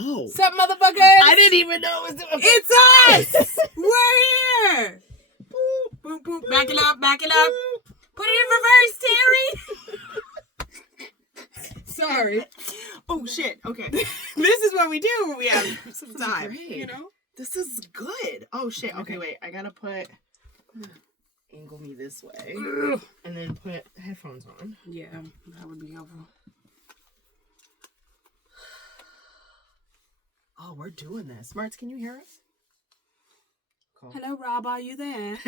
Oh. Sup, motherfuckers? I didn't even know it was... It's us! We're here! Boop, boop, boop. Back it up, back it up. Put it in reverse, Terry! Sorry. Oh, shit. Okay. This is what we do when we have some time, great. you know? This is good. Oh, shit. Okay, Okay. wait. I gotta put... Angle me this way. Ugh. And then put headphones on. Yeah, that would be helpful. Oh, we're doing this. Smarts, can you hear us? Cool. Hello, Rob, are you there?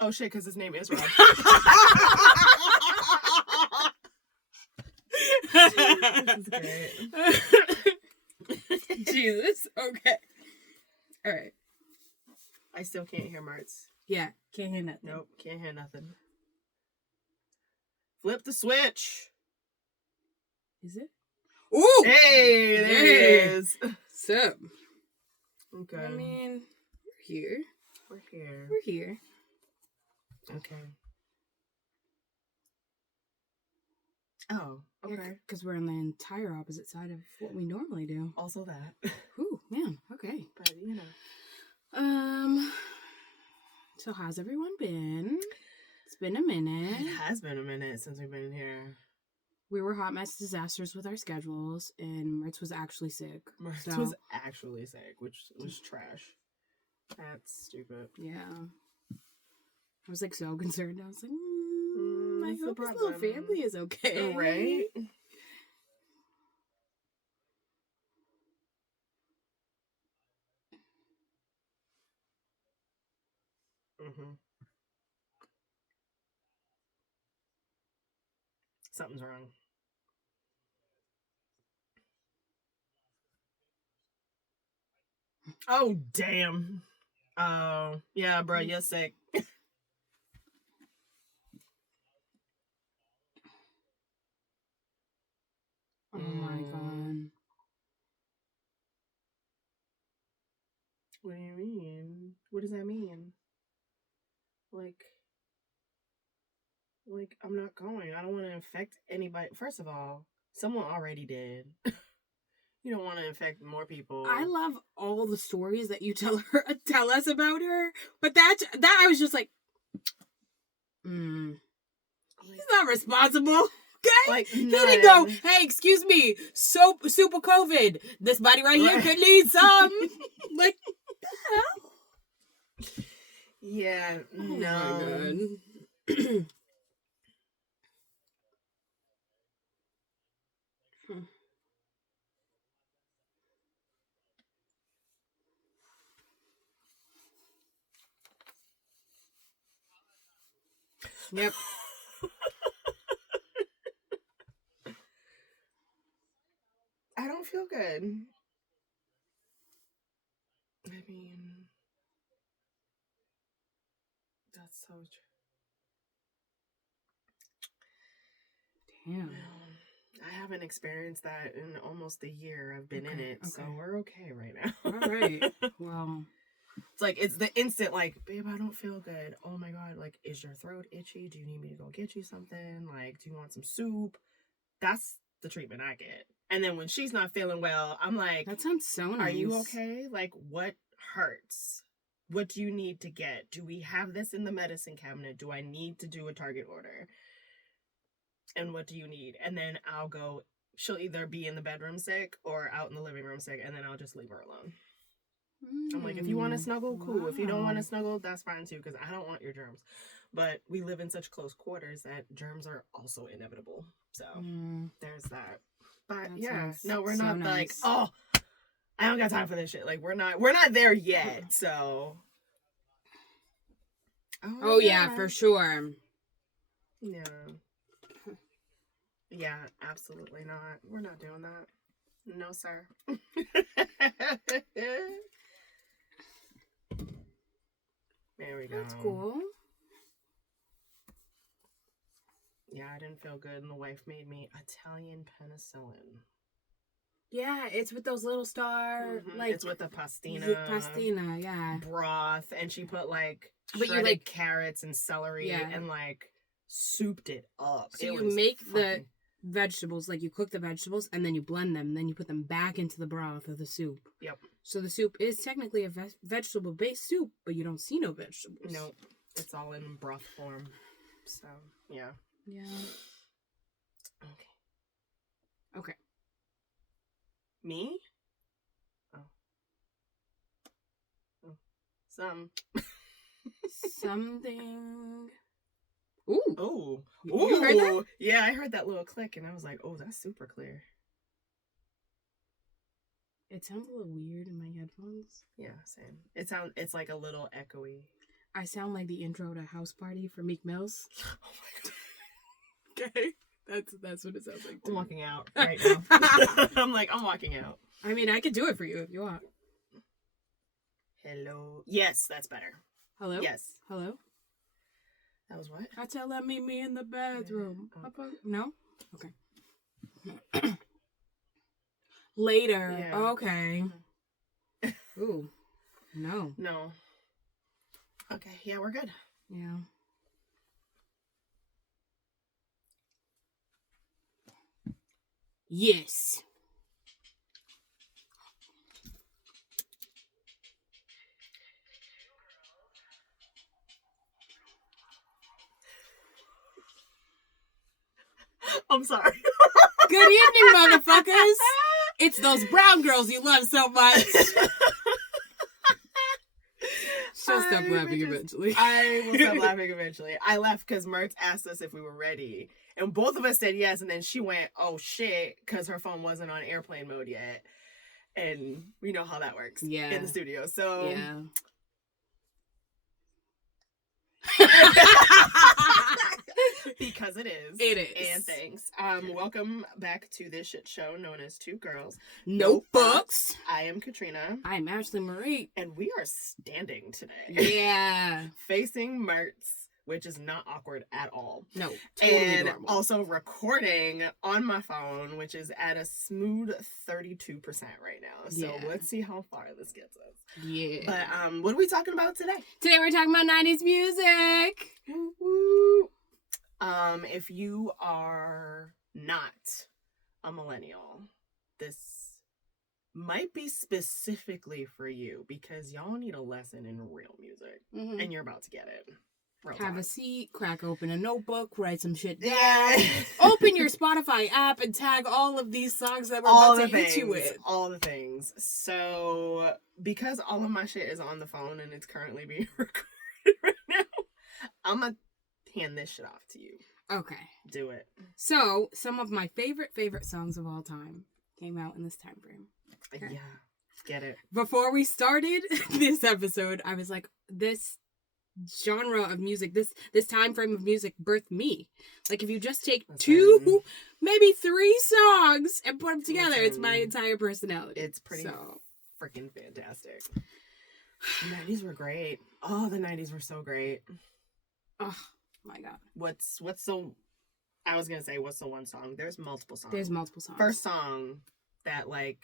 Oh, shit, because his name is Rob. This is great. Jesus. Okay. All right. I still can't hear Marts. Yeah, can't hear nothing. Nope, can't hear nothing. Flip the switch. Is it? Ooh! Hey, there Hey. it is. Sup? Okay. I mean, we're here. we're here. We're here. Okay. Oh, okay. Because we're on the entire opposite side of what we normally do. Also that. Ooh, man. Okay. But, you know. So how's everyone been? It's been a minute. It has been a minute since we've been here. We were hot mess disasters with our schedules, and Mertz was actually sick. Marts So- was actually sick, which was trash. That's stupid. Yeah. I was like so concerned. I was like, I What's the hope his little problem? family is okay. Right? Mm-hmm. Something's wrong. Oh, damn. Oh, yeah, bro, you're sick. Oh my god. What do you mean? What does that mean? Like, I'm not going. I don't want to infect anybody. First of all, someone already did. You don't want to infect more people. I love all the stories that you tell us about her, but that I was just like, he's not responsible. Okay? Like, He didn't go, none. hey, excuse me, super COVID. This body right here Right. could need some. Like, the hell? Yeah, Oh no. my god. Yep. I don't feel good. I mean, that's so true. Damn. I haven't experienced that in almost a year I've been in Okay, it, so okay. we're okay right now. All right. Well, It's like, it's the instant, like, babe, I don't feel good. Oh my god, like, is your throat itchy? Do you need me to go get you something? Like, do you want some soup? That's the treatment I get. And then when she's not feeling well, I'm like, that sounds so nice. are you okay? Like, what hurts? What do you need to get? Do we have this in the medicine cabinet? Do I need to do a Target order? And what do you need? And then I'll go, she'll either be in the bedroom sick or out in the living room sick, and then I'll just leave her alone. I'm like, if you want to snuggle, cool. If you don't want to snuggle, that's fine too, because I don't want your germs. But we live in such close quarters that germs are also inevitable. So there's that. But That yeah, sounds no, we're so not nice. like, oh, I don't got time for this shit. Like, we're not there yet. So. Oh yeah, for sure. Yeah. Yeah, absolutely not. We're not doing that. No, sir. There we go. That's cool. Yeah, I didn't feel good, and the wife made me Italian penicillin. Yeah, it's with those little star, like it's with a pastina, pastina, yeah. broth, and she put like But you, shredded like- carrots and celery, Yeah. and like souped it up. So It you was make fucking- vegetables, like you cook the vegetables and then you blend them, and then you put them back into the broth of the soup. Yep. So the soup is technically a vegetable-based soup, but you don't see no vegetables. Nope. It's all in broth form. So, yeah. Yeah. Okay. Okay. Me? Something. Ooh. Oh. You heard that? Yeah, I heard that little click and I was like, oh, that's super clear. It sounds a little weird in my headphones. Yeah, same. It's like a little echoey. I sound like the intro to House Party for Meek Mills. Oh my god. Okay. That's what it sounds like. I'm walking out right now. I'm walking out. I mean, I could do it for you if you want. Hello. Yes, that's better. Hello? Yes. Hello? That was what? I tell her meet me in the bathroom. Yeah. No? Okay. Later. Yeah. Okay. Ooh. No. No. Okay, yeah, we're good. Yeah. Yes. I'm sorry. Good evening, motherfuckers. It's those brown girls you love so much. She'll stop laughing eventually. I will stop laughing eventually. I left because Mert asked us if we were ready. And both of us said yes. And then she went, oh shit, because her phone wasn't on airplane mode yet. And we know how that works in the studio. So. Yeah. Because it is. It is. And thanks. Welcome back to this shit show known as Two Girls. Notebooks. I am Katrina. I'm Ashley Marie. And we are standing today. Yeah. Facing Mertz, which is not awkward at all. No, totally and normal. Also recording on my phone, which is at a smooth 32% right now. So let's see how far this gets us. Yeah. But what are we talking about today? Today we're talking about 90s music. Woo-woo. If you are not a millennial, this might be specifically for you because y'all need a lesson in real music. Mm-hmm. And you're about to get it. Have a seat, crack open a notebook, write some shit down. Yeah. Open your Spotify app and tag all of these songs that we're about to hit you with. All the things. So, because all of my shit is on the phone and it's currently being recorded right now, I'm going to hand this shit off to you. Okay. Do it. So, some of my favorite songs of all time came out in this time frame. Okay. Yeah. Get it. Before we started this episode, I was like, this genre of music, this time frame of music birthed me. Like, if you just take two, maybe three songs and put them together, it's my entire personality. It's pretty freaking fantastic. The 90s were great. Oh, the 90s were so great. Oh my god. What's the I was gonna say what's the one song? There's multiple songs. First song that like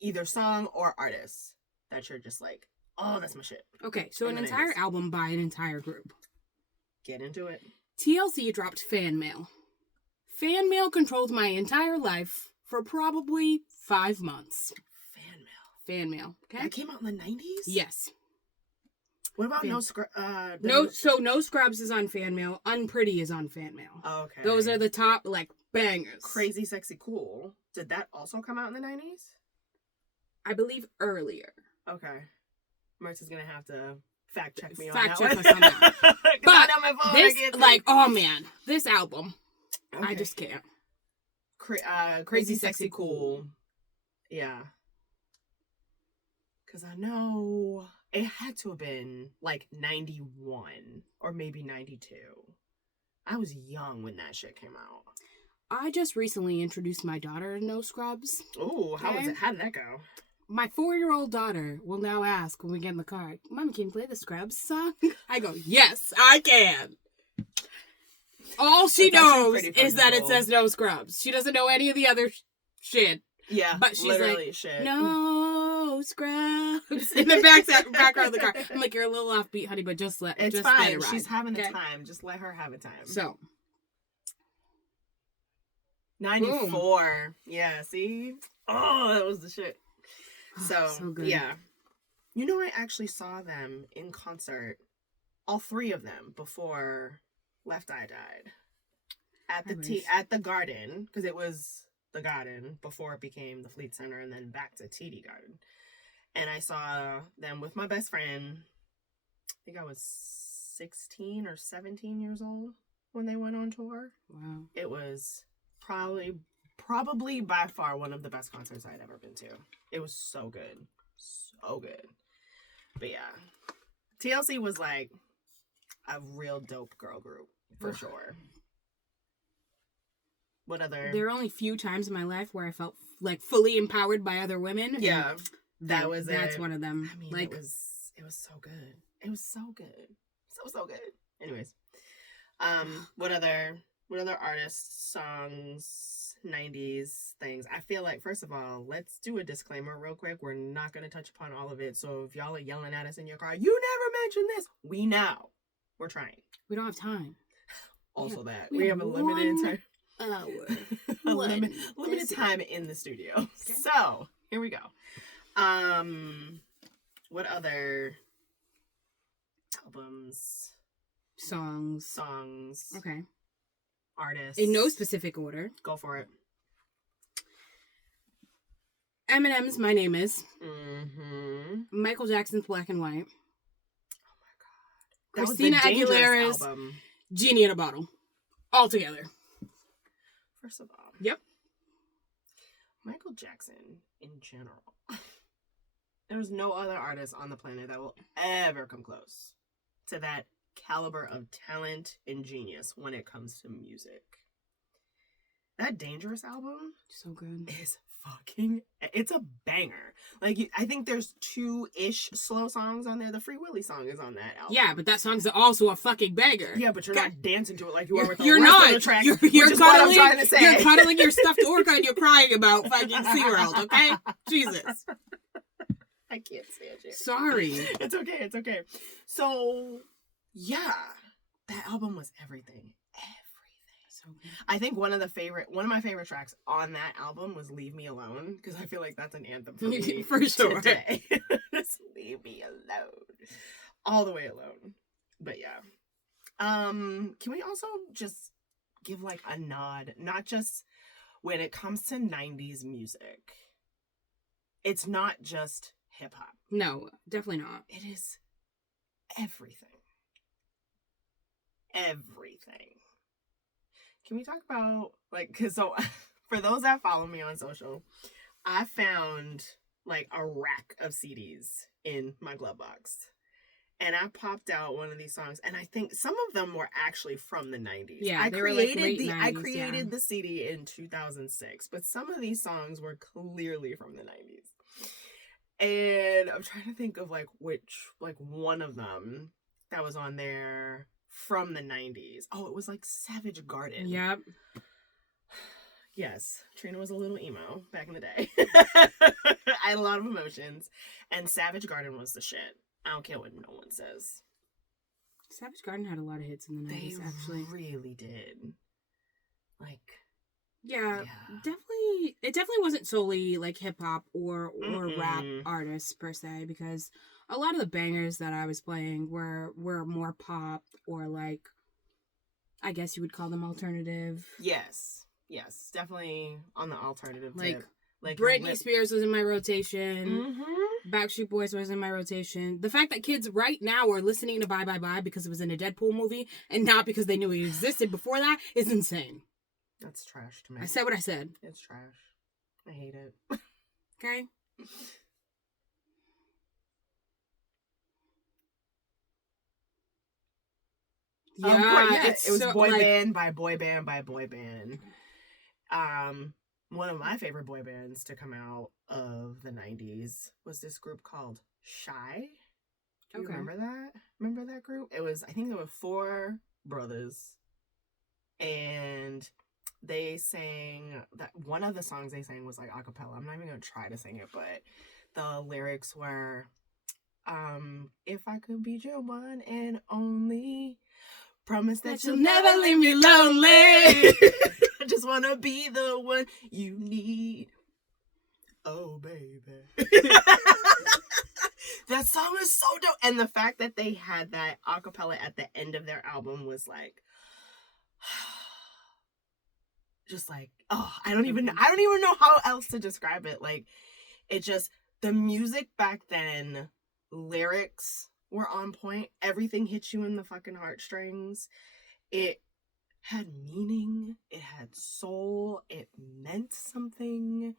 either song or artist that you're just like, oh, that's my shit. Okay, so an entire album by an entire group. Get into it. TLC dropped Fan Mail. Fan Mail controlled my entire life for probably 5 months. Fan Mail. Okay. That came out in the 90s? Yes. What about No Scrubs is on Fan Mail. Unpretty is on Fan Mail. Oh, okay. Those are the top like bangers. Crazy Sexy Cool. Did that also come out in the 90s? I believe earlier. Okay. Mertz is gonna have to fact check me on that. Fact check us on that. But this, like, oh man, this album, I just can't. Crazy Sexy Cool. Yeah. Because I know it had to have been like 91 or maybe 92. I was young when that shit came out. I just recently introduced my daughter to No Scrubs. Ooh, how was it? How did that go? My 4-year-old daughter will now ask when we get in the car, Mommy, can you play the Scrubs song? I go, yes, I can. All she knows is that it says No Scrubs. She doesn't know any of the other shit. Yeah, but she's like, shit. No Scrubs in the background of the car. I'm like, you're a little offbeat, honey, but just let it's just fine. let it ride. She's having a time. Just let her have a time. So 94. Yeah, see? Oh, that was the shit. So good. Yeah. You know, I actually saw them in concert, all three of them, before Left Eye died. At the Garden, because it was the Garden before it became the Fleet Center and then back to TD Garden. And I saw them with my best friend. I think I was 16 or 17 years old when they went on tour. Wow. It was probably by far one of the best concerts I'd ever been to. It was so good. So good. But yeah, TLC was like a real dope girl group for sure. What other? There are only few times in my life where I felt like fully empowered by other women. Yeah, that's one of them. I mean, like it was so good. It was so good, so good. Anyways, what other artists, songs, 90s things? I feel like, first of all, let's do a disclaimer real quick. We're not going to touch upon all of it. So if y'all are yelling at us in your car, you never mentioned this. We know. We're trying. We don't have time. Also we have a limited time. Hour. Limited time in the studio. Okay. So here we go. What other albums? Songs. Okay. Artists. In no specific order. Go for it. Eminem's My Name Is. Mm-hmm. Michael Jackson's Black and White. Oh my god. Christina Aguilera's album. Genie in a Bottle. All together. First of all. Yep. Michael Jackson in general. There's no other artist on the planet that will ever come close to that caliber of talent and genius when it comes to music. That Dangerous album, so good, it's a banger. Like, I think there's 2-ish slow songs on there. The Free Willy song is on that album. Yeah, but that song's also a fucking banger. Yeah, but you're not dancing to it like you are with the you're rest not. of the track. You're cuddling, what I'm trying to say. You're cuddling your stuffed orca and you're crying about fucking SeaWorld, okay? Jesus. I can't stand you. Sorry. It's okay. So, yeah, that album was everything. So good. I think one of my favorite tracks on that album was Leave Me Alone, because I feel like that's an anthem for me for sure. Today. Just leave me alone. All the way alone. But yeah. Can we also just give like a nod, not just when it comes to 90s music. It's not just hip hop. No, definitely not. It is everything. Everything. Can we talk about, like, because so for those that follow me on social, I found like a rack of CDs in my glove box. And I popped out one of these songs, and I think some of them were actually from the 90s. Yeah, I created the the CD in 2006, but some of these songs were clearly from the 90s. And I'm trying to think of one of them that was on there from the 90s. Oh, it was like Savage Garden. Yep. Yes, Trina was a little emo back in the day. I had a lot of emotions, and Savage Garden was the shit. I don't care what no one says. Savage Garden had a lot of hits in the 90s, actually. They really did. Like, yeah, definitely. It definitely wasn't solely like hip hop or rap artists per se, because a lot of the bangers that I was playing were more pop, or like, I guess you would call them alternative. Yes, definitely on the alternative tip. Like Britney Spears was in my rotation. Mm-hmm. Backstreet Boys was in my rotation. The fact that kids right now are listening to Bye Bye Bye because it was in a Deadpool movie and not because they knew it existed before that is insane. That's trash to me. I said what I said. It's trash. I hate it. Okay? Yeah, it was boy band by boy band by boy band. One of my favorite boy bands to come out of the 90s was this group called Shy. Do you remember that? Remember that group? I think there were 4 brothers, and they sang that one of the songs they sang was like a cappella. I'm not even gonna try to sing it, but the lyrics were, if I could be your one and only, promise that you'll never leave me lonely. just wanna be the one you need. Oh, baby. That song is so dope. And the fact that they had that acapella at the end of their album was like, just like, oh, I don't even know how else to describe it. Like, it just, the music back then, lyrics were on point. Everything hit you in the fucking heartstrings. It had meaning. It had soul. It meant something.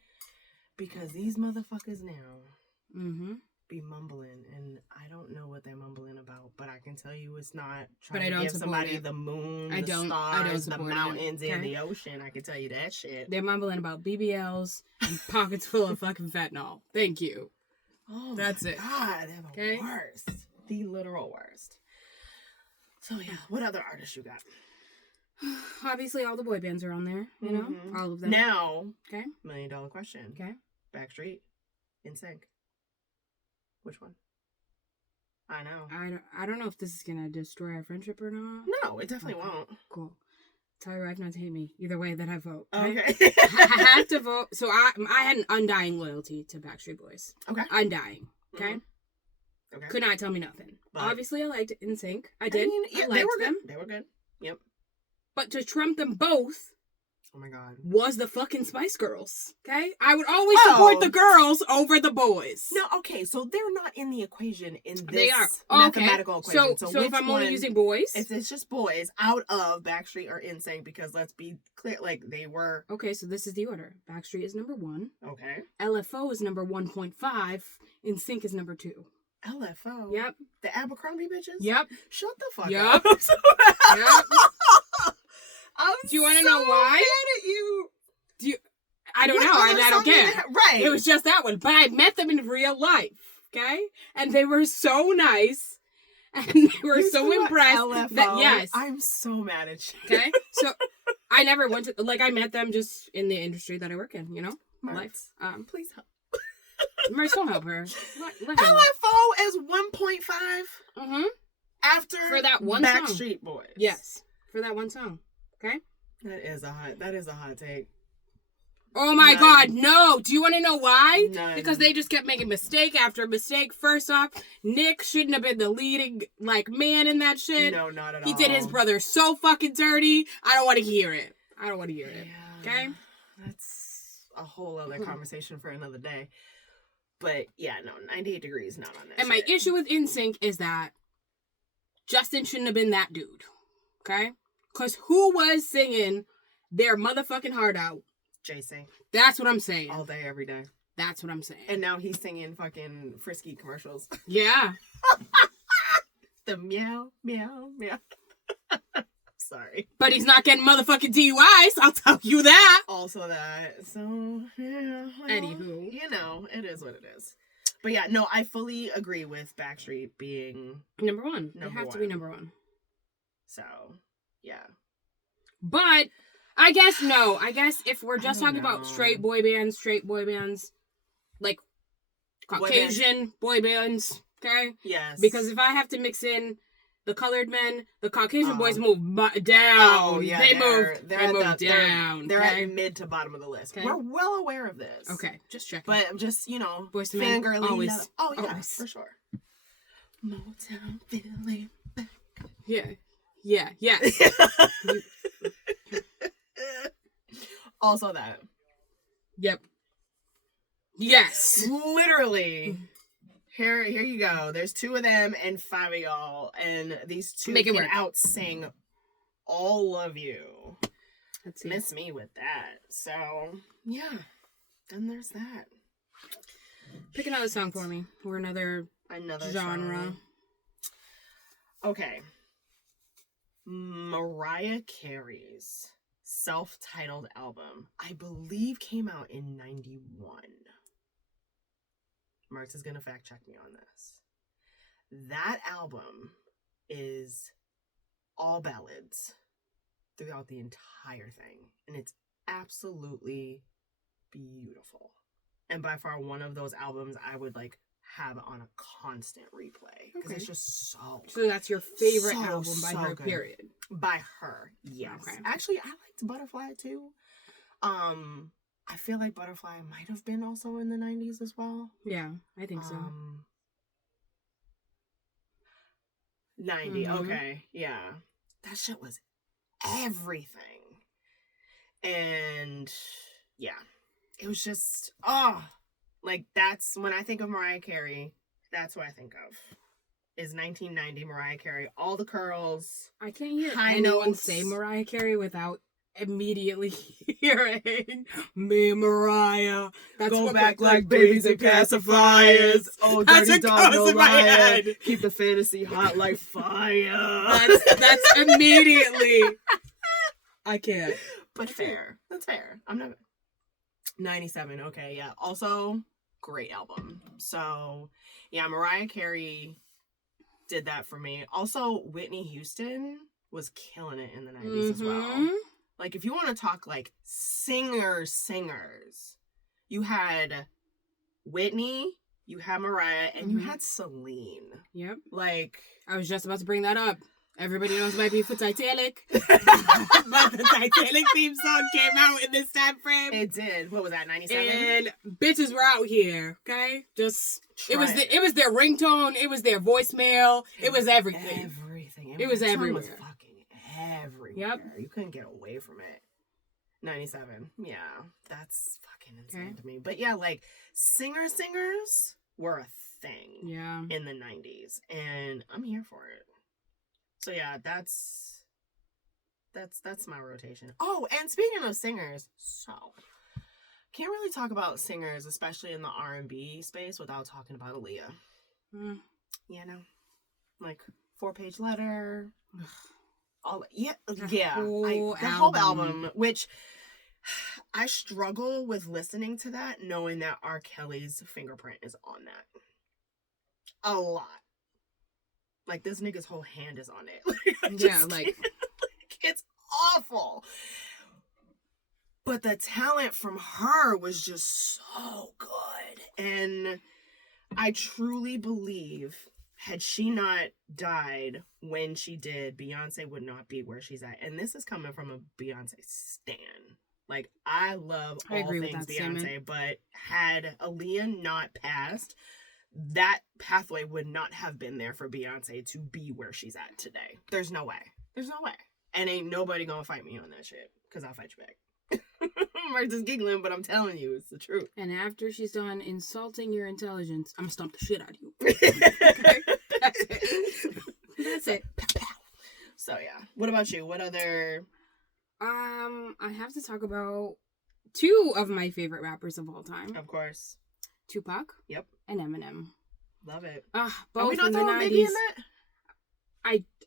Because these motherfuckers now be mumbling, and I don't know what they're mumbling about, but I can tell you it's not trying to give somebody the moon, the stars, the mountains, and the ocean. I can tell you that shit. They're mumbling about BBLs and pockets full of fucking fentanyl. Thank you. Oh, that's it. God, they're the worst. The literal worst. So yeah, what other artists you got? Obviously, all the boy bands are on there. You know, all of them. Now, $1 million question. Okay. Backstreet, NSYNC. Which one? I know. I don't know if this is gonna destroy our friendship or not. No, it definitely won't. Cool. Tell your wife not to hate me. Either way that I vote. Okay. I have to vote. So I had an undying loyalty to Backstreet Boys. Okay. Undying. Okay. Okay. Could not tell me nothing. But obviously, I liked NSYNC. I did. I liked them. They were good. Yep. But to trump them both. Oh my God. Was the fucking Spice Girls. Okay? I would always support the girls over the boys. No, okay, so they're not in the equation in this they are. mathematical equation. So if I'm only using boys? If it's just boys out of Backstreet or NSYNC, because let's be clear, like they were. Okay, so this is the order. Backstreet is number 1. Okay. LFO is number 1.5. NSYNC is number 2. LFO? Yep. The Abercrombie bitches? Yep. Shut the fuck yep. up. Yep. Do you want to know why? Mad at you. I don't know. I don't care. Right. It was just that one. But I met them in real life. Okay? And they were so nice. And they were so impressed. LFO. That, yes. I'm so mad at you. Okay? So I never went to, like, I met them just in the industry that I work in, you know? Life. Please help. Merce, don't help her. Let LFO is 1.5 after for that one Backstreet song. Boys. Yes. For that one song. Okay? That is a hot take. Oh my God, no. Do you want to know why? None. Because they just kept making mistake after mistake. First off, Nick shouldn't have been the leading, like, man in that shit. No, not at all. He did his brother so fucking dirty. I don't want to hear it. Okay? That's a whole other conversation for another day. But yeah, no, 98 Degrees not on that. And my issue with NSYNC is that Justin shouldn't have been that dude. Okay? Because who was singing their motherfucking heart out? JC. That's what I'm saying. All day, every day. That's what I'm saying. And now he's singing fucking Frisky commercials. Yeah. The meow, meow, meow. Sorry. But he's not getting motherfucking DUIs, I'll tell you that. Also that. So, yeah. Well, anywho. You know, it is what it is. But yeah, no, I fully agree with Backstreet being number 1. They have to be number 1. So, yeah. But I guess no. I guess if we're just talking about straight boy bands, like Caucasian boy bands, okay? Yes. Because if I have to mix in the colored men, the Caucasian boys move down. Oh, yeah. They move down. They're at mid to bottom of the list. Okay. We're well aware of this. Okay, just checking. But I'm just, you know, boys to men, always. Oh, yeah, always. for sure. Motown feeling back. Yeah. Yeah, yes. Also that. Yep. Yes. Literally. Here you go. There's 2 of them and 5 of y'all. And these 2 Make it can work. out-sing all of you. Let's see. Miss me with that. So, yeah. Then there's that. Pick another song for me. Or another genre. Song. Okay. Mariah Carey's self-titled album, I believe, came out in 91. Marks is gonna fact check me on this. That album is all ballads throughout the entire thing, and it's absolutely beautiful. And by far one of those albums I would like have it on a constant replay because it's just so So that's your favorite so, album by so her, good. period. By her, yes. Okay. Actually, I liked Butterfly too. I feel like Butterfly might have been also in the 90s as well. Yeah, I think so. 90, Mhm. okay, yeah. That shit was everything. And yeah, it was just, like that's when I think of Mariah Carey, that's what I think of. Is 1990 Mariah Carey. All the curls. I can't hear high anyone notes. say Mariah Carey without immediately hearing me, Mariah. That's Go what back like babies and pacifiers. Oh, That's dirty what dog, goes no in my liar. head. Keep the fantasy hot like fire. That's immediately. I can't. But fair. That's fair. I'm not. 97. Okay, yeah. Also, great album. So, yeah, Mariah Carey did that for me. Also, Whitney Houston was killing it in the 90s as well. Like, if you want to talk, like, singers, you had Whitney, you had Mariah, and you had Celine. Yep. Like, I was just about to bring that up. Everybody knows my beef with Titanic. But the Titanic theme song came out in this time frame. it did. What was that, 97? And bitches were out here, okay? Just it was their ringtone, it was their voicemail, it was everything. Everything. It was that song everywhere. was fucking everywhere. Yep. You couldn't get away from it. 97. Yeah. That's fucking insane to me. But yeah, like singers were a thing in the 90s. And I'm here for it. So yeah, that's my rotation. Oh, and speaking of singers, so can't really talk about singers, especially in the R&B space, without talking about Aaliyah. You know, like 4-page letter, all the whole album, which I struggle with listening to that, knowing that R. Kelly's fingerprint is on that a lot. Like, this nigga's whole hand is on it. It's awful. But the talent from her was just so good. And I truly believe, had she not died when she did, Beyonce would not be where she's at. And this is coming from a Beyonce stan. Like, I love all things Beyonce, but had Aaliyah not passed, that pathway would not have been there for Beyonce to be where she's at today. There's no way. And ain't nobody gonna fight me on that shit, because I'll fight you back. I'm just giggling, but I'm telling you, it's the truth. And after she's done insulting your intelligence, I'm gonna stomp the shit out of you. That's it. So yeah. What about you? What other... I have to talk about two of my favorite rappers of all time. Of course. Tupac. Yep. And Eminem. Love it. Both Are we not in the throwing 90s. Biggie in that?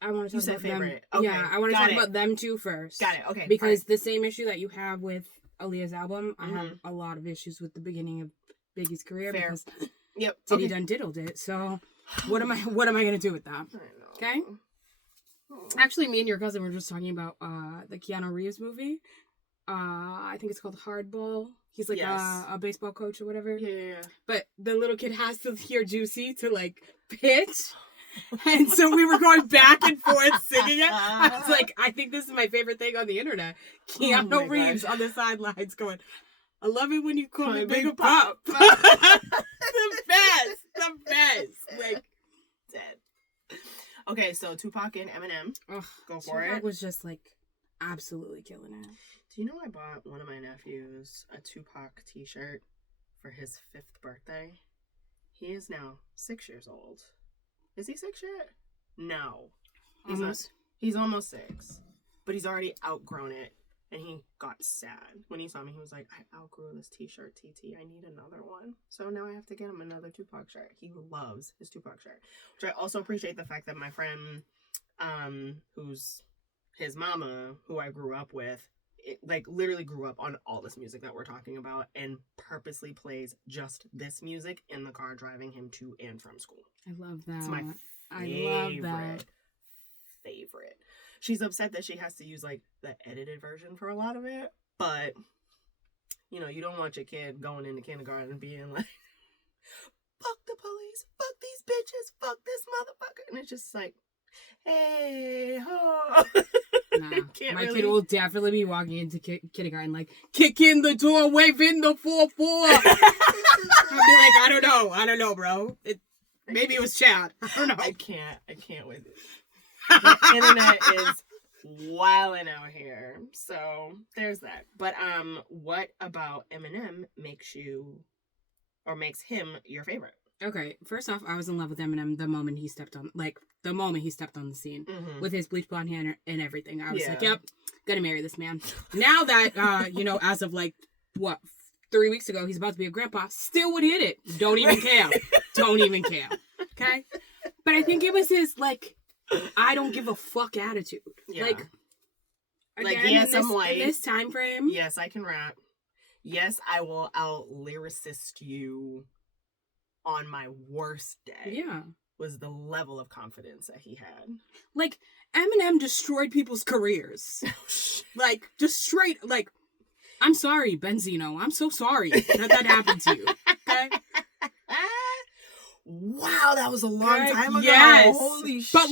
I want to talk about favorite. them. Okay. Yeah, I want to talk about them two first. Got it. Okay. Because the same issue that you have with Aaliyah's album, I have a lot of issues with the beginning of Biggie's career because Diddy done diddled it. So what am I gonna do with that? I know. Okay. Actually, me and your cousin were just talking about the Keanu Reeves movie. I think it's called Hardball. He's like a baseball coach or whatever. Yeah. But the little kid has to hear Juicy to like pitch. And so we were going back and forth singing it. I was like, I think this is my favorite thing on the internet. Keanu Reeves on the sidelines going, I love it when you call me Big Pop. The best. Like, dead. Okay, so Tupac and Eminem. Go for Tupac it. was just like absolutely killing it. Do you know I bought one of my nephews a Tupac t-shirt for his 5th birthday? He is now 6 years old. Is he 6 yet? No. He's almost 6. But he's already outgrown it. And he got sad. When he saw me, he was like, I outgrew this t-shirt, TT. I need another one. So now I have to get him another Tupac shirt. He loves his Tupac shirt. Which I also appreciate the fact that my friend, who's his mama, who I grew up with, literally grew up on all this music that we're talking about and purposely plays just this music in the car driving him to and from school. I love that. It's my favorite. She's upset that she has to use like the edited version for a lot of it, but you know, you don't want your kid going into kindergarten and being like, fuck the police, just fucked this motherfucker. And it's just like, hey, ho. Nah, my kid will definitely be walking into kindergarten like, kick in the door, wave in the 4-4. I'll be like, I don't know, bro. Maybe it was Chad. I don't know. I can't with it. The internet is wilding out here. So there's that. But what about Eminem makes him your favorite? Okay, first off, I was in love with Eminem the moment he stepped on the scene with his bleach blonde hair and everything. I was like, yep, gonna marry this man. Now that, as of 3 weeks ago, he's about to be a grandpa, still would hit it. Don't even care. Don't even care. Okay? But I think it was his, I don't give a fuck attitude. Yeah. Again, he has some in this time frame. Yes, I can rap. Yes, I will out lyricist you on my worst day. Yeah. Was the level of confidence that he had. Eminem destroyed people's careers. Just straight, I'm sorry, Benzino. I'm so sorry that happened to you. Okay? Wow, that was a long time ago. Yes. Holy shit. But,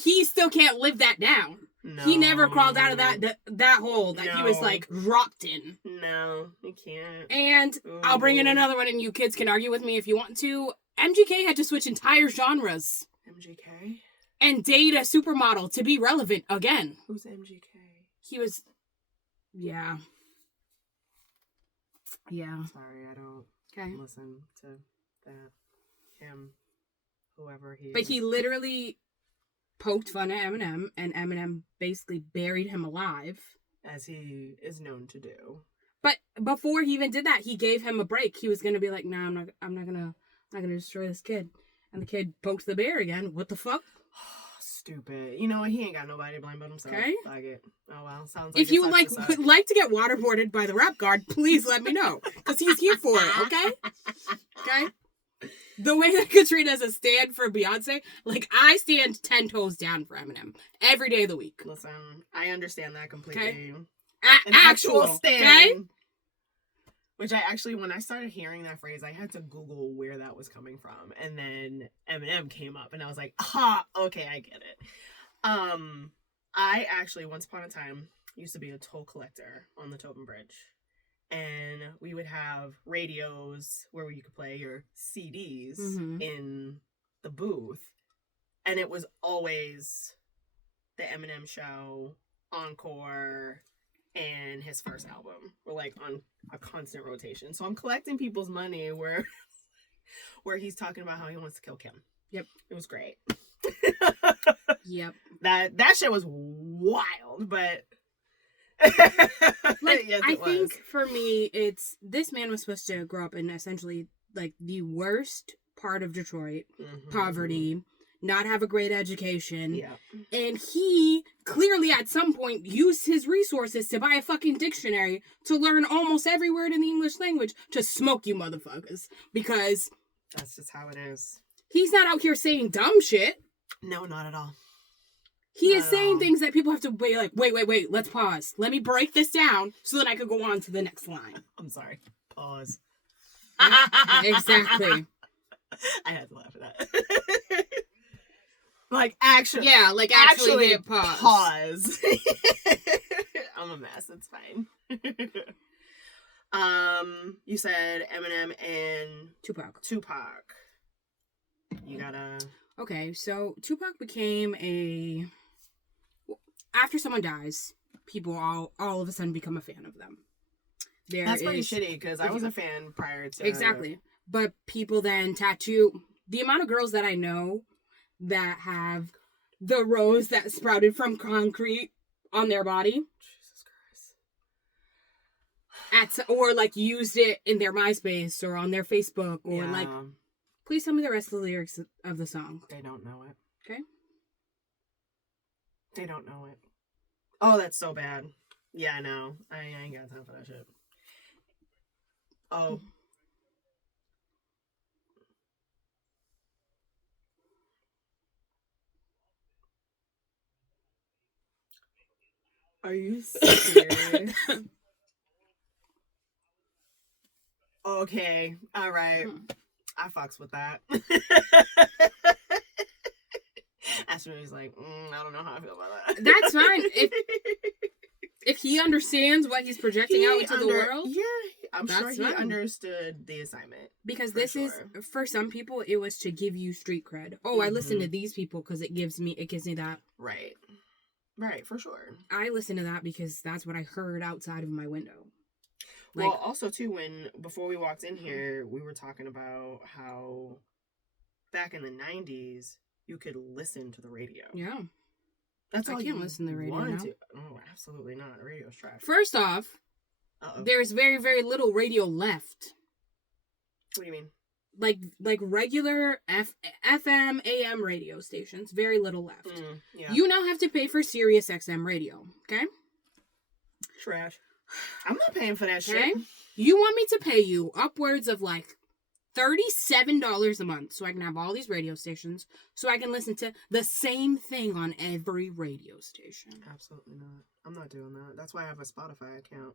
he still can't live that down. No. He never crawled out of that hole that he was, dropped in. No, he can't. And I'll bring in another one, and you kids can argue with me if you want to. MGK had to switch entire genres. MGK? And date a supermodel to be relevant again. Who's MGK? He was... Yeah. Yeah. Sorry, I don't listen to that. Him. Whoever he is. But he literally poked fun at Eminem, and Eminem basically buried him alive. As he is known to do. But before he even did that, he gave him a break. He was gonna be like, "Nah, I'm not gonna destroy this kid." And the kid poked the bear again. What the fuck? Stupid. You know what? He ain't got nobody to blame but himself. Okay. Fuck it. Oh well. Sounds like if you would like to get waterboarded by the rap guard, please let me know, because he's here for it. Okay. Okay. The way that Katrina has a stand for Beyonce, I stand 10 toes down for Eminem every day of the week. Listen, I understand that completely. Okay. An actual stand. Okay? Which when I started hearing that phrase, I had to Google where that was coming from. And then Eminem came up and I was like, okay, I get it. I actually, once upon a time, used to be a toll collector on the Tobin Bridge. And we would have radios where you could play your CDs in the booth. And it was always the Eminem Show, Encore, and his first album were on a constant rotation. So I'm collecting people's money where he's talking about how he wants to kill Kim. Yep. It was great. Yep. That shit was wild, but yes, I think for me, it's this man was supposed to grow up in essentially the worst part of Detroit, poverty, not have a great education, and he clearly at some point used his resources to buy a fucking dictionary to learn almost every word in the English language to smoke you motherfuckers, because that's just how it is. He's not out here saying dumb shit. No, not at all. He is saying things that people have to wait, let's pause. Let me break this down so that I could go on to the next line. I'm sorry. Pause. Exactly. I had to laugh at that. Actually. Yeah, actually hit pause. Pause. I'm a mess. It's fine. You said Eminem and Tupac. You gotta... Okay, so Tupac became after someone dies, people all of a sudden become a fan of them. That's pretty shitty, because I was a fan prior to... Exactly. But people then tattoo... The amount of girls that I know that have the rose that sprouted from concrete on their body. Jesus Christ. Or used it in their MySpace or on their Facebook or please tell me the rest of the lyrics of the song. They don't know it. Okay. They don't know it. Oh, that's so bad. Yeah, I know. I ain't got time for that shit. Oh. Are you serious? Okay. All right. I fucks with that. Ashton is like, I don't know how I feel about that. That's fine. If he understands what he's projecting out into the world, yeah, I'm sure he fine. Understood the assignment. Because this is, for some people, it was to give you street cred. Oh, I listen to these people because it gives me that. Right. Right, for sure. I listen to that because that's what I heard outside of my window. Like, well, also, too, before we walked in here, we were talking about how back in the 90s, you could listen to the radio. Yeah. That's all I can't listen to the radio now. Oh, absolutely not. The radio's trash. First off, there's very, very little radio left. What do you mean? Like regular FM, AM radio stations. Very little left. Yeah. You now have to pay for Sirius XM radio. Okay? Trash. I'm not paying for that shit. You want me to pay you upwards of like $37 a month so I can have all these radio stations so I can listen to the same thing on every radio station. Absolutely not. I'm not doing that. That's why I have a Spotify account.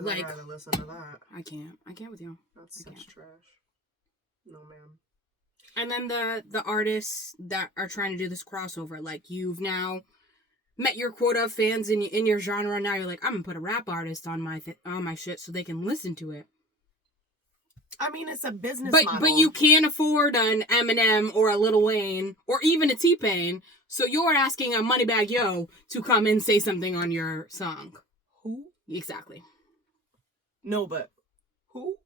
Like, I'd rather listen to that. I can't with you. That's such trash. No, ma'am. And then the artists that are trying to do this crossover, like you've now met your quota of fans in your genre. Now you're like, I'm gonna put a rap artist on my shit so they can listen to it. I mean, it's a business model. But you can't afford an Eminem or a Lil Wayne or even a T-Pain, so you're asking a Moneybagg Yo to come and say something on your song. Who? Exactly. No, but who?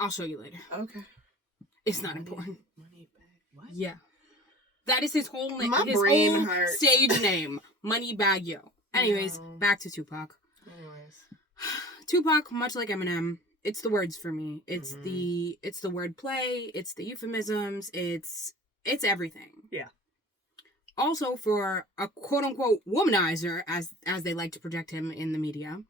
I'll show you later. Okay. It's not important. Moneybagg. What? Yeah. That is his whole name. My brain hurts. Stage name. Moneybagg Yo. Anyways, back to Tupac. Tupac, much like Eminem, it's the words for me. It's the wordplay, it's the euphemisms, it's everything. Yeah. Also, for a quote unquote womanizer, as they like to project him in the media,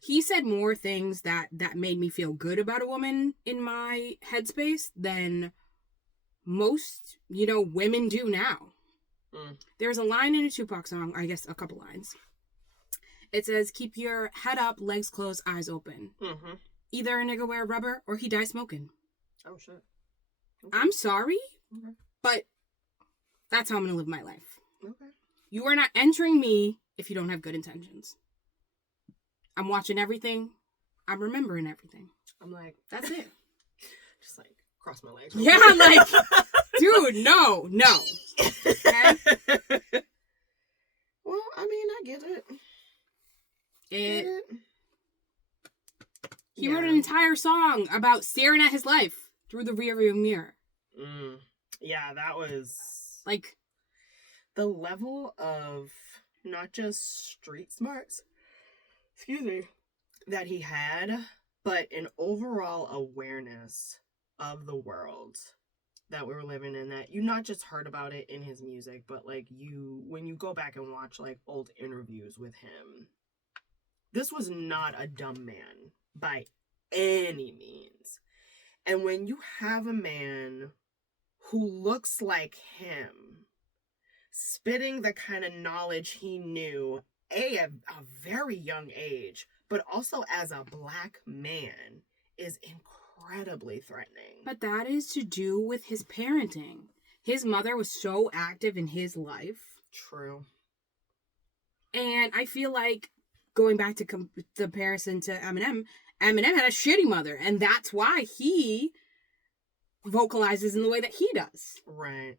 he said more things that made me feel good about a woman in my headspace than most, women do now. There's a line in a Tupac song, I guess a couple lines. It says, keep your head up, legs closed, eyes open. Either a nigga wear rubber or he die smoking. Oh, shit. Okay. I'm sorry, but that's how I'm going to live my life. Okay. You are not entering me if you don't have good intentions. I'm watching everything. I'm remembering everything. I'm like, that's it. Just like, cross my legs. Yeah, like, dude, no. Okay? Well, I mean, I get it. He wrote an entire song about staring at his life through the rearview mirror. Yeah, that was like the level of not just street smarts, that he had, but an overall awareness of the world that we were living in, that you not just heard about it in his music, but like when you go back and watch like old interviews with him, this was not a dumb man by any means. And when you have a man who looks like him spitting the kind of knowledge he knew at a very young age, but also as a black man, is incredibly threatening. But that is to do with his parenting. His mother was so active in his life. True. And I feel like, going back to comparison to Eminem had a shitty mother, and that's why he vocalizes in the way that he does. Right.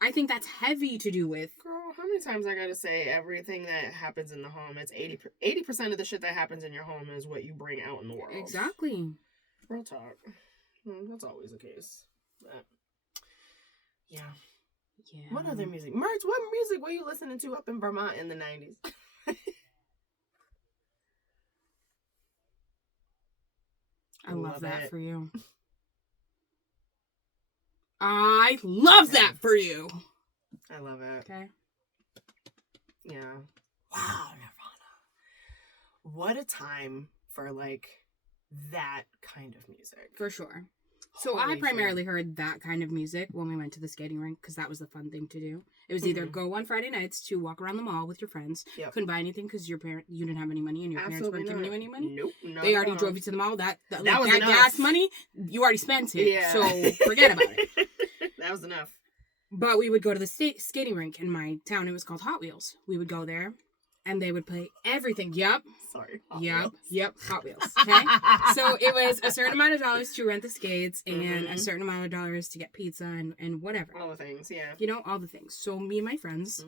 I think that's heavy to do with. Girl, how many times I gotta say everything that happens in the home, it's 80% of the shit that happens in your home is what you bring out in the world. Exactly. Real talk. That's always the case. But, yeah. What other music? Merch, what music were you listening to up in Vermont in the 90s? I love that for you. I love that for you. I love it. Okay. Yeah. Wow, Nirvana. What a time for like that kind of music. For sure. So I primarily heard that kind of music when we went to the skating rink because that was the fun thing to do. It was either go on Friday nights to walk around the mall with your friends. Yep. Couldn't buy anything because you didn't have any money and your parents weren't giving you any money. Nope. They already drove you to the mall. That was that enough. gas money, you already spent it. Yeah. So forget about it. That was enough. But we would go to the skating rink in my town. It was called Hot Wheels. We would go there, and they would play everything. Yep. Sorry. Yep. Hot Wheels. Okay. So it was a certain amount of dollars to rent the skates, and a certain amount of dollars to get pizza and whatever. All the things, yeah. You know, all the things. So me and my friends,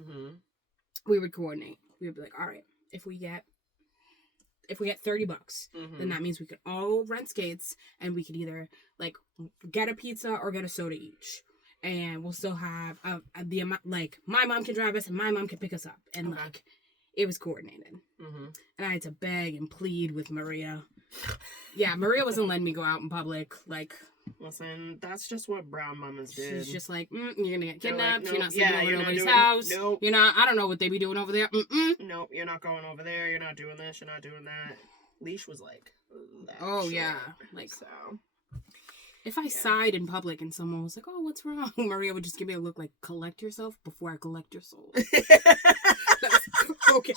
we would coordinate. We would be like, all right, if we get $30, then that means we could all rent skates, and we could either like get a pizza or get a soda each. And we'll still have the amount, like, my mom can drive us and my mom can pick us up. And, like, it was coordinated. And I had to beg and plead with Maria. Yeah, Maria wasn't letting me go out in public. Like, listen, that's just what brown mamas did. She's just like, you're going to get kidnapped. Like, you're not sleeping over nobody's house. Nope. You're not, I don't know what they be doing over there. Nope, you're not going over there. You're not doing this. You're not doing that. Leash was like, that shit. yeah. Like, so... If I sighed in public and someone was like, oh, what's wrong? Maria would just give me a look like, collect yourself before I collect your soul. Okay.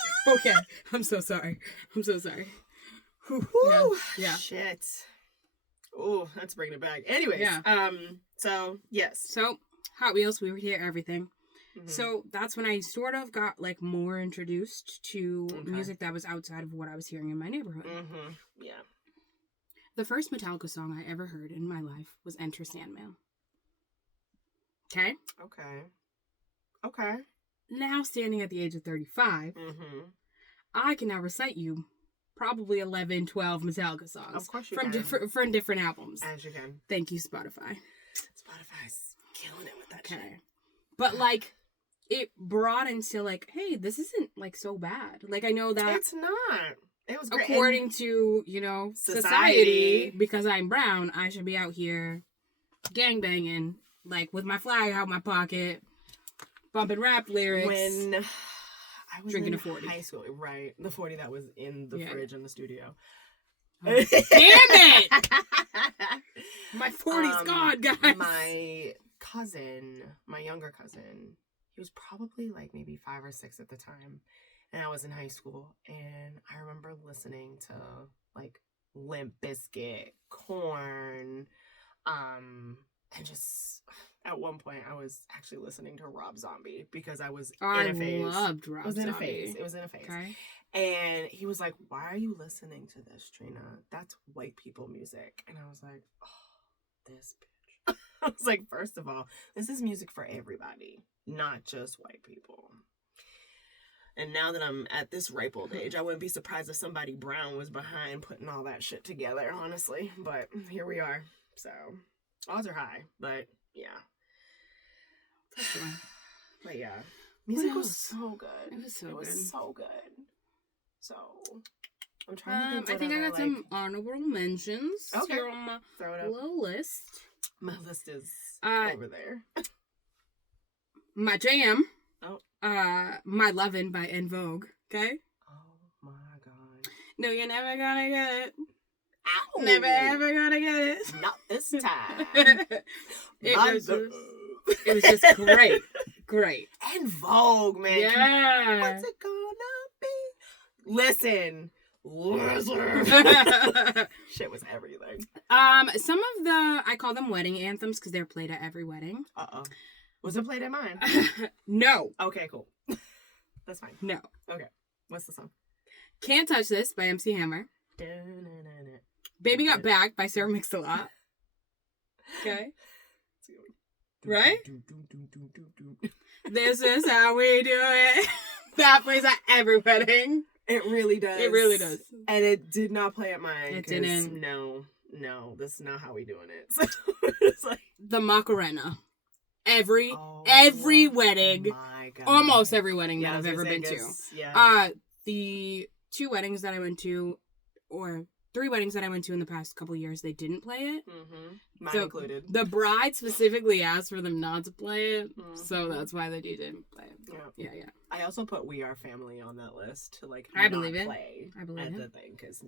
I'm so sorry. Whew. Yeah. Shit. Oh, that's bringing it back. Anyways. Yeah. So, yes. So, Hot Wheels, we would hear everything. So, that's when I sort of got, like, more introduced to music that was outside of what I was hearing in my neighborhood. Yeah. The first Metallica song I ever heard in my life was Enter Sandman. Okay? Okay. Now, standing at the age of 35, I can now recite you probably 11, 12 Metallica songs. Of course you from can. From different albums. As you can. Thank you, Spotify. Spotify's killing it with that shit. But, like, it brought into, like, hey, this isn't, like, so bad. Like, I know that... It's not. It was great. According to, you know, society, because I'm brown, I should be out here gangbanging, like, with my flag out my pocket, bumping rap lyrics. When I was drinking in a 40. high school, right? The 40 that was in the fridge in the studio. Oh, damn it! My 40's gone, guys. My cousin, my younger cousin, he was probably, like, maybe 5 or 6 at the time. And I was in high school, and I remember listening to, like, Limp Bizkit, Korn, and just, at one point, I was actually listening to Rob Zombie, because I was in a phase. I loved Rob Zombie. It was in a phase. Okay. And he was like, why are you listening to this, Trina? That's white people music. And I was like, oh, this bitch. I was like, first of all, this is music for everybody, not just white people. And now that I'm at this ripe old age, I wouldn't be surprised if somebody brown was behind putting all that shit together, honestly. But here we are. So, odds are high. But, yeah. But, yeah. Music was so good. It was so good. So, I'm trying to think I think I got some honorable mentions. Okay. Here on my Throw it up. little list. My list is over there. My jam. Oh. My Lovin' by En Vogue. Okay? Oh my god. No, you're never gonna get it. Ow. Never ever gonna get it. Not this time. It was just great. Great. En Vogue, man. Yeah. What's it gonna be? Listen. Shit was everything. Some of the, I call them wedding anthems because they're played at every wedding. Uh-oh. Was it played at mine? No. Okay, cool. That's fine. No. Okay. What's the song? Can't Touch This by MC Hammer. Baby Got Back by Sarah Mix-a-Lot. Okay. Right? This is how we do it. That plays at every wedding. It really does. It really does. And it did not play at mine. It didn't. No, this is not how we doing it. So it's like the Macarena. Every wedding. My God. Almost every wedding that I've ever been to. Yeah. The 2 weddings that I went to, or 3 weddings that I went to in the past couple of years, they didn't play it. Mm-hmm. Mine included. The bride specifically asked for them not to play it, so that's why they didn't play it. Yeah. I also put We Are Family on that list to play I believe at it. the thing, because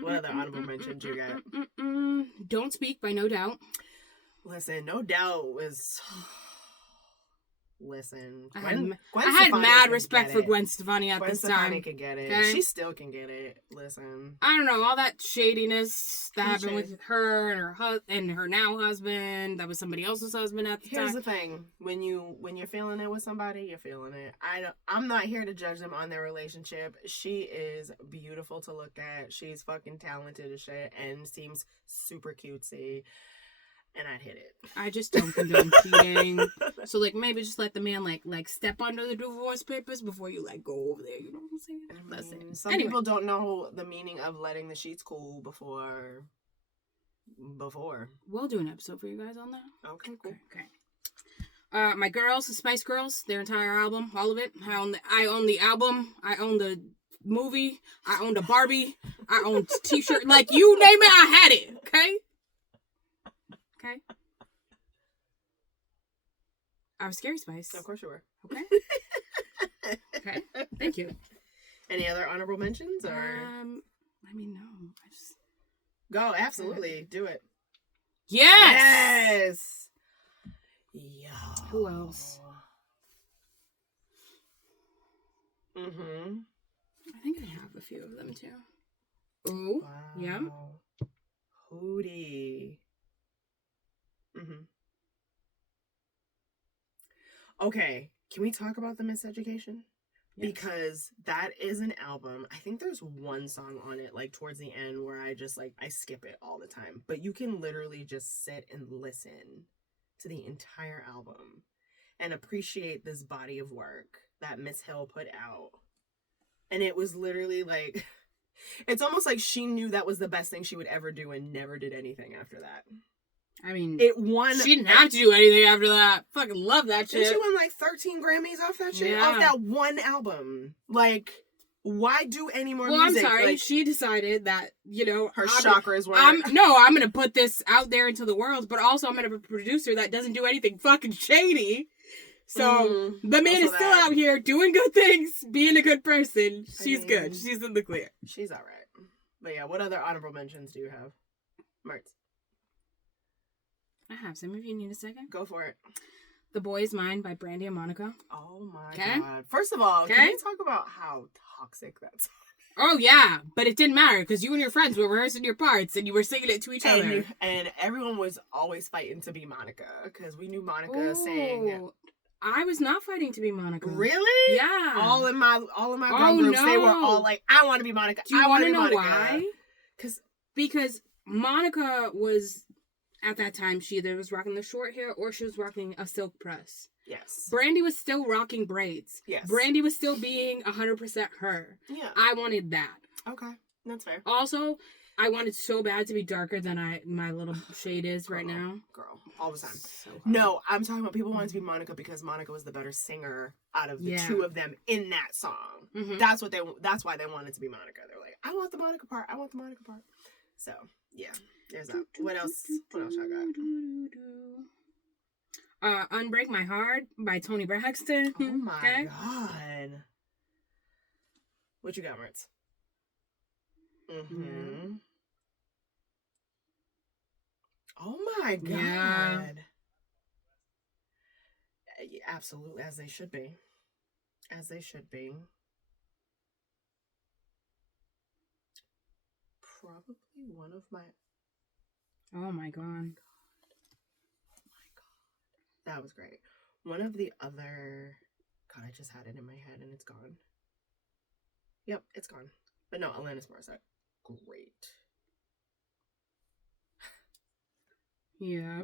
what other honorable mentions you got? Don't Speak by No Doubt. Listen, No Doubt was listen. I Gwen had Stefani mad can respect get for it. Gwen Stefani at Gwen this Stefani time. can get it. Okay? She still can get it. Listen. I don't know, all that shadiness that Who's happened with shady? her and her now husband, that was somebody else's husband at the Here's time. the thing: when you're feeling it with somebody, you're feeling it. I'm not here to judge them on their relationship. She is beautiful to look at. She's fucking talented as shit and seems super cutesy. And I'd hit it. I just don't condone cheating. So like maybe just let the man like step under the divorce papers before you like go over there. You know what I'm saying? That's it. Some people don't know the meaning of letting the sheets cool before. We'll do an episode for you guys on that. Okay, cool. Okay. My girls, the Spice Girls, their entire album, all of it. I own the album. I own the movie. I own the Barbie. I own the T-shirt. Like you name it, I had it. Okay. Okay. I was Scary Spice. Of course you were. Okay. Okay. Thank you. Any other honorable mentions or? I mean, no. I just Go, absolutely. Do it. yes. Yo. Who else? Mm-hmm. I think I have a few of them too. Oh. Wow. Yeah. Hootie. Mm-hmm. Okay, can we talk about the Miseducation? Yes. Because that is an album. I think there's one song on it, like towards the end, where I just like I skip it all the time. But you can literally just sit and listen to the entire album and appreciate this body of work that Miss Hill put out. And it was literally like, it's almost like she knew that was the best thing she would ever do and never did anything after that. I mean, It won. she didn't have to do anything after that. Fucking love that shit. Didn't she won like 13 Grammys off that shit? Yeah. Off that one album. Like, why do any more Well, music? I'm sorry. Like, She decided that, her chakras were. I'm going to put this out there into the world, but also I'm going to be a producer that doesn't do anything fucking shady. So, the man is still out here doing good things, being a good person. She's good. She's in the clear. She's all right. But yeah, what other honorable mentions do you have? Mertz, I have some if you need a second. go for it. The Boy Is Mine by Brandy and Monica. Oh my Okay. God. First of all, can we talk about how toxic that's Oh, yeah. But it didn't matter because you and your friends were rehearsing your parts and you were singing it to each other. And everyone was always fighting to be Monica because we knew Monica sang. I was not fighting to be Monica. Really? Yeah. All in my girl groups, they were all like, I want to be Monica. Do you want to know Monica. why? Because Monica was, at that time, she either was rocking the short hair or she was rocking a silk press. Yes. Brandy was still rocking braids. Yes. Brandy was still being 100% her. Yeah. I wanted that. Okay. That's fair. Also, I wanted so bad to be darker than my little shade is right now. Girl. All the time. So hard. No, I'm talking about people wanted to be Monica because Monica was the better singer out of the two of them in that song. Mhm. That's why they wanted to be Monica. They're like, I want the Monica part. I want the Monica part. So, yeah. There's that. What else I got? Unbreak My Heart by Toni Braxton. Oh my God. What you got, Mertz? Mm-hmm. Oh my God. Yeah. Absolutely, as they should be. As they should be. Probably one of my... Oh my God. That was great. One of the other... God, I just had it in my head and it's gone. Yep, it's gone. But no, Alanis Morissette. Great. Yeah.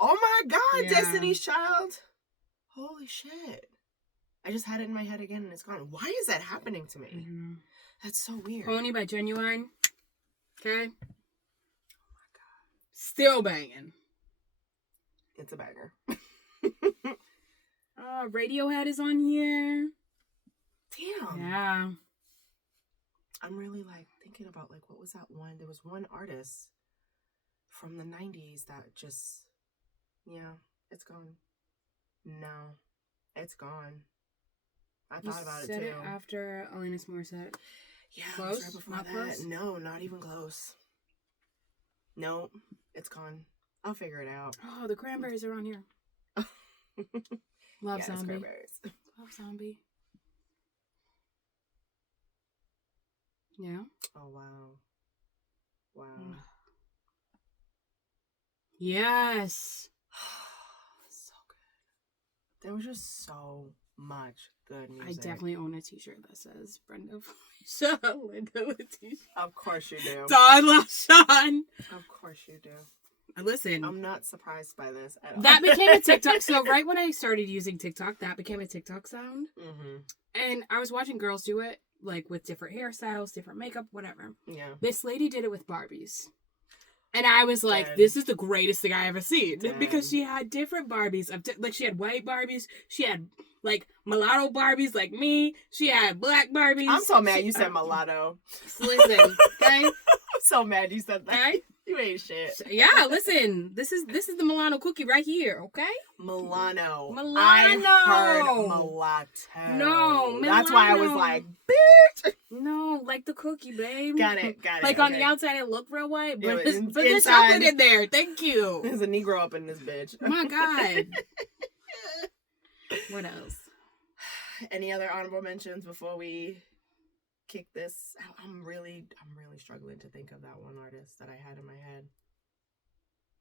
Oh my God, Yeah. Destiny's Child. Holy shit. I just had it in my head again and it's gone. Why is that happening to me? Mm-hmm. That's so weird. Pony by Genuine. Okay. Oh my God. Still banging. It's a banger. Oh, Radiohead is on here. Damn. Yeah. I'm really like thinking about like what was that one? There was one artist from the 90s that just it's gone. No. It's gone. I thought about it said too. It after Alanis Morissette. Yeah, Close? right before Not that. close? No, not even close. No, it's gone. I'll figure it out. Oh, the Cranberries are on here. Love Yeah, Zombie. Cranberries. Love Zombie. Yeah. Oh wow. Wow. Yes. So good. There was just so much good I music. definitely own a t-shirt that says Brenda Felicia, Linda Letitia. Of course you do. Don LaShawn. Of course you do. Listen. I'm not surprised by this at all. That became a TikTok. So right when I started using TikTok, that became a TikTok sound. Mm-hmm. And I was watching girls do it, like with different hairstyles, different makeup, whatever. Yeah. This lady did it with Barbies. And I was like, Dead. this is the greatest thing I ever seen. Dead. Because she had different Barbies. Like, she had white Barbies. She had, like, mulatto Barbies like me. She had black Barbies. I'm so mad you said mulatto. Listen, okay? I'm so mad you said that. Okay? You ain't shit. Yeah, listen. This is the Milano cookie right here, okay? Milano. Milano. I heard mulatto. No, That's why I was Milano. like, bitch. No, like the cookie, babe. Got it. Like, on the outside, it looked real white, Yeah, but but there's inside- chocolate in there. Thank you. There's a Negro up in this bitch. Oh, my God. What else? Any other honorable mentions before we kick this? I'm really struggling to think of that one artist that I had in my head.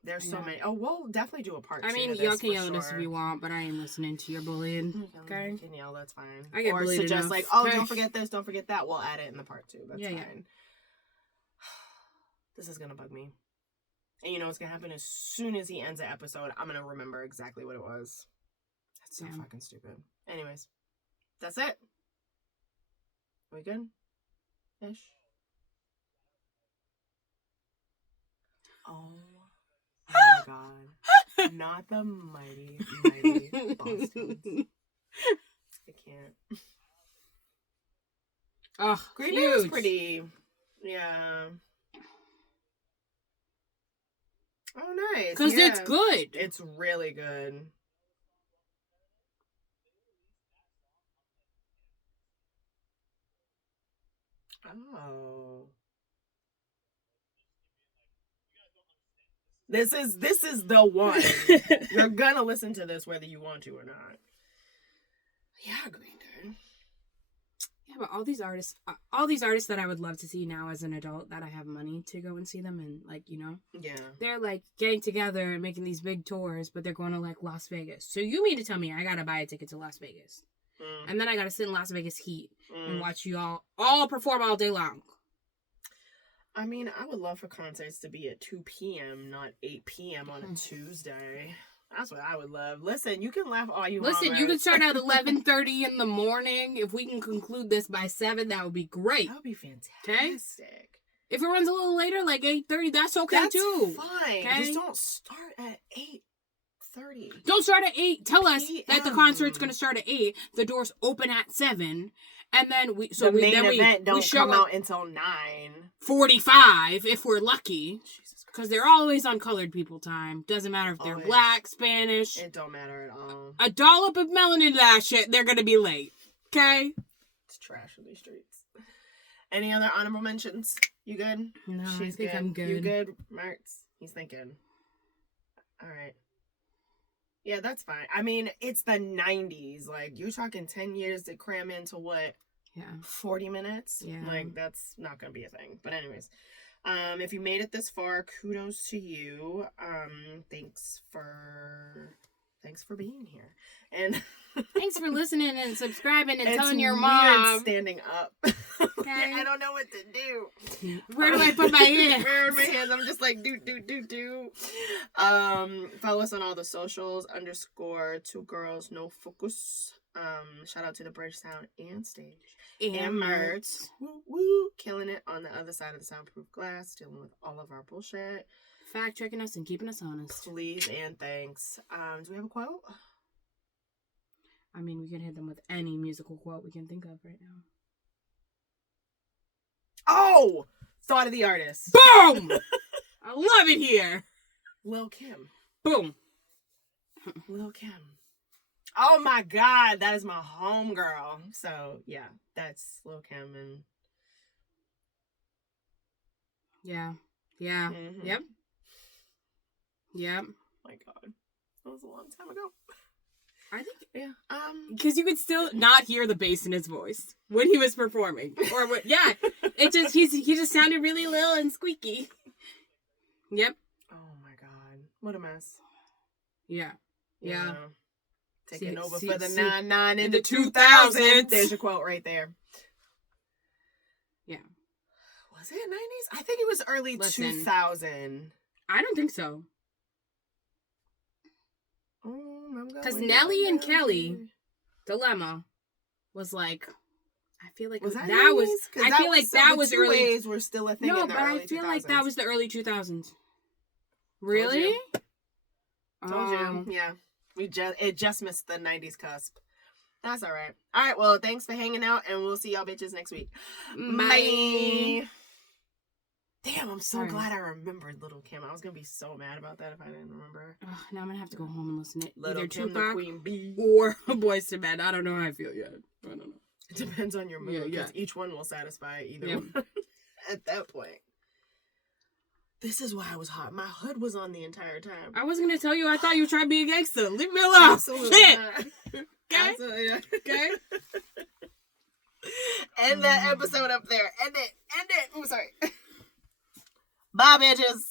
There's so Yeah. many. Oh, we'll definitely do a part two. I mean, to this y'all can for yell at us sure. if you want, but I ain't listening to your bullying. Okay? You can yell, that's fine. I get or bullied suggest enough. like, oh, Okay. don't forget this, don't forget that. We'll add it in the part two. That's Yeah, fine. yeah. This is gonna bug me. And you know what's gonna happen? As soon as he ends the episode, I'm gonna remember exactly what it was. That's so Yeah. fucking stupid. Anyways, that's it. We good? Ish. Oh my god. Not the mighty Bostons. I can't. Oh, Green Day was huge. pretty. Yeah. Oh, nice. Because yeah. it's good. It's really good. Oh. This is the one. You're gonna listen to this whether you want to or not. Yeah, Green Day. Yeah, but all these artists that I would love to see now as an adult, that I have money to go and see them, and like, you know, Yeah. they're like getting together and making these big tours, but they're going to like Las Vegas. So you mean to tell me I gotta buy a ticket to Las Vegas, and then I gotta sit in Las Vegas heat and watch you all perform all day long? I mean, I would love for concerts to be at 2 p.m., not 8 p.m. on a Tuesday. That's what I would love. Listen, you can laugh all you want. Listen, you Rose. can start at 11:30 in the morning. If we can conclude this by 7, that would be great. That would be fantastic. If it runs a little later, like 8:30, that's okay That's too. fine. Okay? Just don't start at 8:30. Don't start at 8. Tell us that the PM. concert's going to start at 8. The doors open at 7. And then the main event don't show come up out until 9. 45 if we're lucky. Jesus Because Christ. they're always on colored people time. Doesn't matter if they're Always. black, Spanish. It don't matter at all. A dollop of melanin to that shit, they're going to be late. Okay? It's trash in these streets. Any other honorable mentions? You good? No, I She's think good. I'm good. You good, Marks? He's thinking. All right. Yeah, that's fine. I mean, it's the 90s. Like, you're talking 10 years to cram into what? Yeah. 40 minutes? Yeah. Like, that's not going to be a thing. But anyways, if you made it this far, kudos to you. Thanks for being here. And Thanks for listening and subscribing and it's telling your weird mom. standing up. Okay. I don't know what to do. Where do I put my hand? Where are my hands? I'm just like do. Follow us on all the socials _2girls_no focus. Shout out to the Bridge Sound and Stage and Mertz. Woo, killing it on the other side of the soundproof glass, dealing with all of our bullshit. Fact checking us and keeping us honest. Please and thanks. Do we have a quote? I mean, we can hit them with any musical quote we can think of right now. Oh, thought of the artist. Boom! I love it here. Lil Kim. Boom. Lil Kim. Oh my God, that is my homegirl. So yeah, that's Lil Kim and Yeah. Yeah. Mhm. Yep. Yep. my God, that was a long time ago. I think Yeah. because you could still not hear the bass in his voice when he was performing, or what? Yeah, it just he just sounded really little and squeaky. Yep. Oh my God, what a mess. Yeah. Yeah. Taking over see- for the see- 99 in in the the 2000s. 2000s. There's your quote right there. Yeah. Was it 90s? I think it was early Listen. 2000. I don't think so. Because Because Nelly and Kelly Dilemma was like, I feel like was that that was. 90s? 'Cause I feel like so that the was two early. ways were still a thing No, in the but early I feel 2000s. like that was the early 2000s. Told Really? you. Told you. Yeah. It just missed the 90s cusp. That's all right. All right. Well, thanks for hanging out, and we'll see y'all bitches next week. Bye. Damn, I'm so All right. glad I remembered Little Kim. I was gonna be so mad about that if I didn't remember. Ugh, now I'm gonna have to go home and listen to Little either Kim, the Tupac Queen Bee. or Boyz II Men. I don't know how I feel yet. I don't know. It depends on your mood, Yeah, because yeah. each one will satisfy either Yeah. one at that point. This is why I was hot. My hood was on the entire time. I wasn't gonna tell you. I thought you were trying to be a gangster. Leave me alone. Absolutely Shit. not. Okay. Absolutely not. Okay. End that episode up there. End it. I'm sorry. Bye, bitches.